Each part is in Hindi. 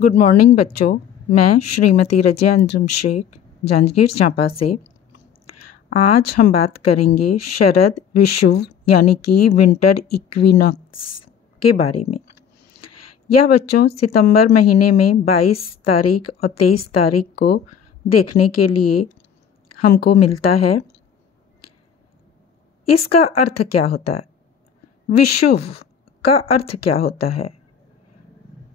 गुड मॉर्निंग बच्चों, मैं श्रीमती रजिया अंजुम शेख जांजगीर चांपा से। आज हम बात करेंगे शरद विषुव यानी कि विंटर इक्विनॉक्स के बारे में। यह बच्चों सितंबर महीने में 22 तारीख और 23 तारीख को देखने के लिए हमको मिलता है। इसका अर्थ क्या होता है? विषुव का अर्थ क्या होता है?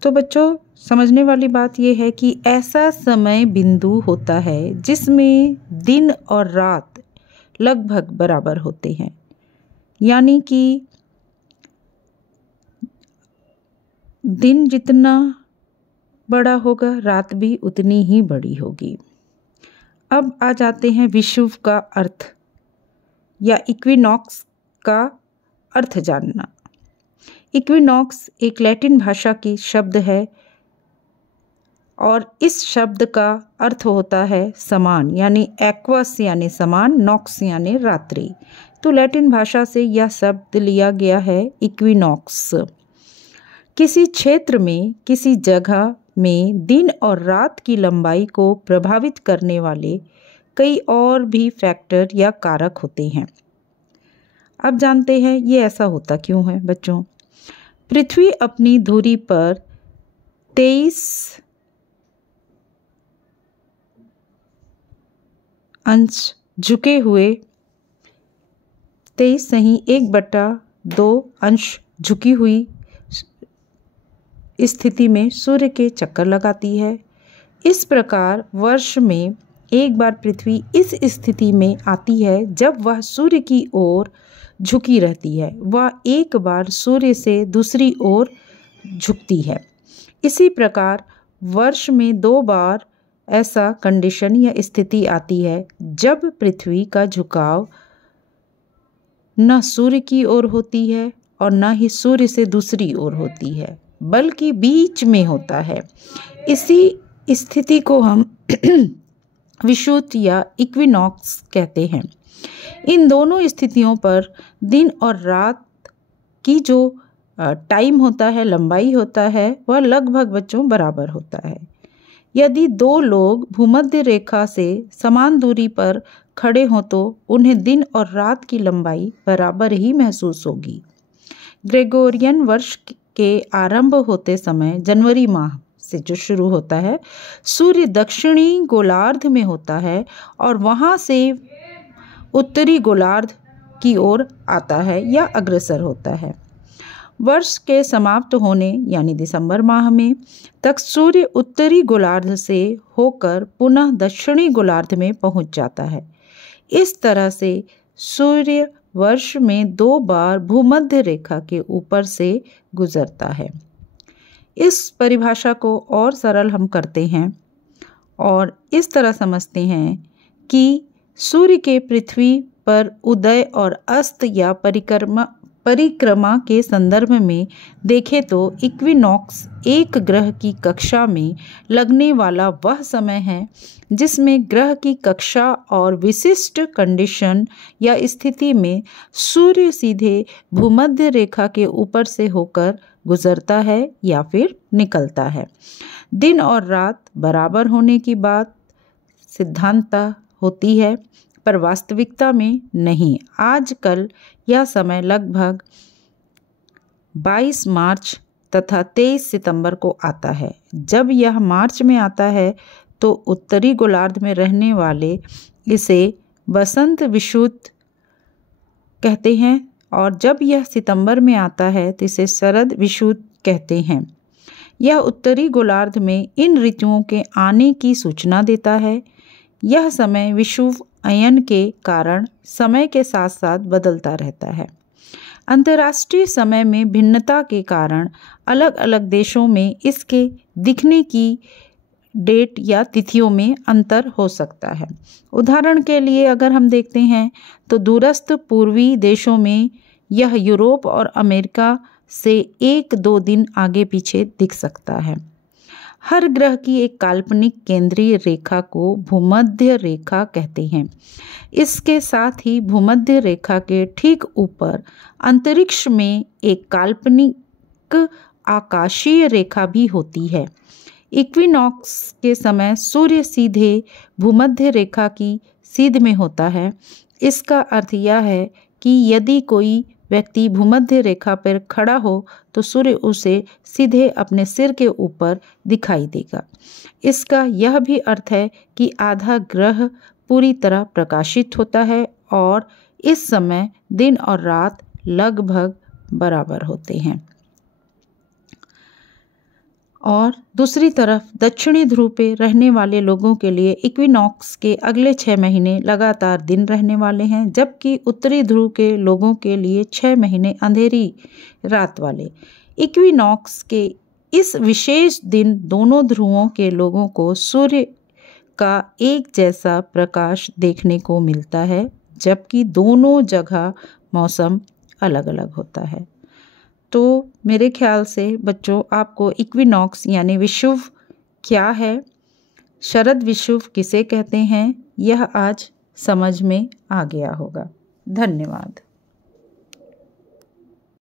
तो बच्चों समझने वाली बात यह है कि ऐसा समय बिंदु होता है जिसमें दिन और रात लगभग बराबर होते हैं, यानी कि दिन जितना बड़ा होगा रात भी उतनी ही बड़ी होगी। अब आ जाते हैं विषुव का अर्थ या इक्विनॉक्स का अर्थ जानना। इक्विनॉक्स एक लैटिन भाषा की शब्द है और इस शब्द का अर्थ होता है समान, यानी एक्वस यानी समान, नॉक्स यानी रात्रि। तो लैटिन भाषा से यह शब्द लिया गया है इक्विनॉक्स। किसी क्षेत्र में, किसी जगह में दिन और रात की लंबाई को प्रभावित करने वाले कई और भी फैक्टर या कारक होते हैं। अब जानते हैं ये ऐसा होता क्यों है बच्चों। पृथ्वी अपनी धुरी पर 23 अंश झुके हुए 23 नहीं 1/2 अंश झुकी हुई स्थिति में सूर्य के चक्कर लगाती है। इस प्रकार वर्ष में एक बार पृथ्वी इस स्थिति में आती है जब वह सूर्य की ओर झुकी रहती है। वह एक बार सूर्य से दूसरी ओर झुकती है। इसी प्रकार वर्ष में 2 बार ऐसा कंडीशन या स्थिति आती है जब पृथ्वी का झुकाव न सूर्य की ओर होती है और न ही सूर्य से दूसरी ओर होती है, बल्कि बीच में होता है। इसी स्थिति को हम विषुव या इक्विनॉक्स कहते हैं। इन दोनों स्थितियों पर दिन और रात की जो टाइम होता है, लंबाई होता है, वह लगभग बच्चों बराबर होता है। यदि 2 लोग भूमध्य रेखा से समान दूरी पर खड़े हों तो उन्हें दिन और रात की लंबाई बराबर ही महसूस होगी। ग्रेगोरियन वर्ष के आरंभ होते समय जनवरी माह से जो शुरू होता है, सूर्य दक्षिणी गोलार्ध में होता है और वहाँ से उत्तरी गोलार्ध की ओर आता है या अग्रसर होता है। वर्ष के समाप्त होने यानी दिसंबर माह में तक सूर्य उत्तरी गोलार्ध से होकर पुनः दक्षिणी गोलार्ध में पहुंच जाता है। इस तरह से सूर्य वर्ष में 2 बार भूमध्य रेखा के ऊपर से गुजरता है। इस परिभाषा को और सरल हम करते हैं और इस तरह समझते हैं कि सूर्य के पृथ्वी पर उदय और अस्त या परिक्रमा के संदर्भ में देखें तो इक्विनॉक्स एक ग्रह की कक्षा में लगने वाला वह समय है जिसमें ग्रह की कक्षा और विशिष्ट कंडीशन या स्थिति में सूर्य सीधे भूमध्य रेखा के ऊपर से होकर गुजरता है या फिर निकलता है। दिन और रात बराबर होने की बात सिद्धांततः होती है, पर वास्तविकता में नहीं। आजकल यह समय लगभग 22 मार्च तथा 23 सितंबर को आता है। जब यह मार्च में आता है तो उत्तरी गोलार्ध में रहने वाले इसे वसंत विषुव कहते हैं और जब यह सितंबर में आता है तो इसे शरद विषुव कहते हैं। यह उत्तरी गोलार्ध में इन ऋतुओं के आने की सूचना देता है। यह समय विषुव अयन के कारण समय के साथ साथ बदलता रहता है। अंतर्राष्ट्रीय समय में भिन्नता के कारण अलग अलग देशों में इसके दिखने की डेट या तिथियों में अंतर हो सकता है। उदाहरण के लिए अगर हम देखते हैं तो दूरस्थ पूर्वी देशों में यह यूरोप और अमेरिका से 1-2 दिन आगे पीछे दिख सकता है। हर ग्रह की एक काल्पनिक केंद्रीय रेखा को भूमध्य रेखा कहते हैं। इसके साथ ही भूमध्य रेखा के ठीक ऊपर अंतरिक्ष में एक काल्पनिक आकाशीय रेखा भी होती है। इक्विनॉक्स के समय सूर्य सीधे भूमध्य रेखा की सीध में होता है। इसका अर्थ यह है कि यदि कोई व्यक्ति भूमध्य रेखा पर खड़ा हो तो सूर्य उसे सीधे अपने सिर के ऊपर दिखाई देगा। इसका यह भी अर्थ है कि आधा ग्रह पूरी तरह प्रकाशित होता है और इस समय दिन और रात लगभग बराबर होते हैं। और दूसरी तरफ दक्षिणी ध्रुव पे रहने वाले लोगों के लिए इक्विनॉक्स के अगले 6 महीने लगातार दिन रहने वाले हैं, जबकि उत्तरी ध्रुव के लोगों के लिए 6 महीने अंधेरी रात वाले। इक्विनॉक्स के इस विशेष दिन दोनों ध्रुवों के लोगों को सूर्य का एक जैसा प्रकाश देखने को मिलता है, जबकि दोनों जगह मौसम अलग अलग होता है। तो मेरे ख्याल से बच्चों आपको इक्विनॉक्स यानी विषुव क्या है, शरद विषुव किसे कहते हैं, यह आज समझ में आ गया होगा। धन्यवाद।